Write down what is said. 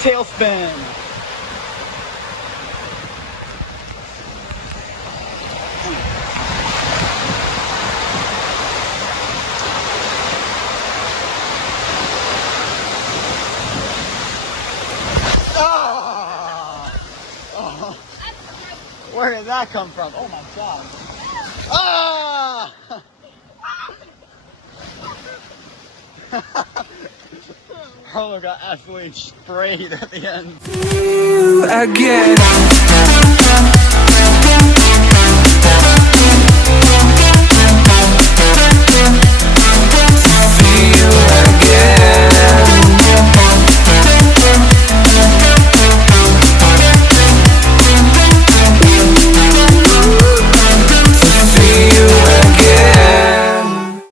tailspin. Oh, where did that come from? Oh my god. Ah! Harlow got absolutely sprayed at the end. You again.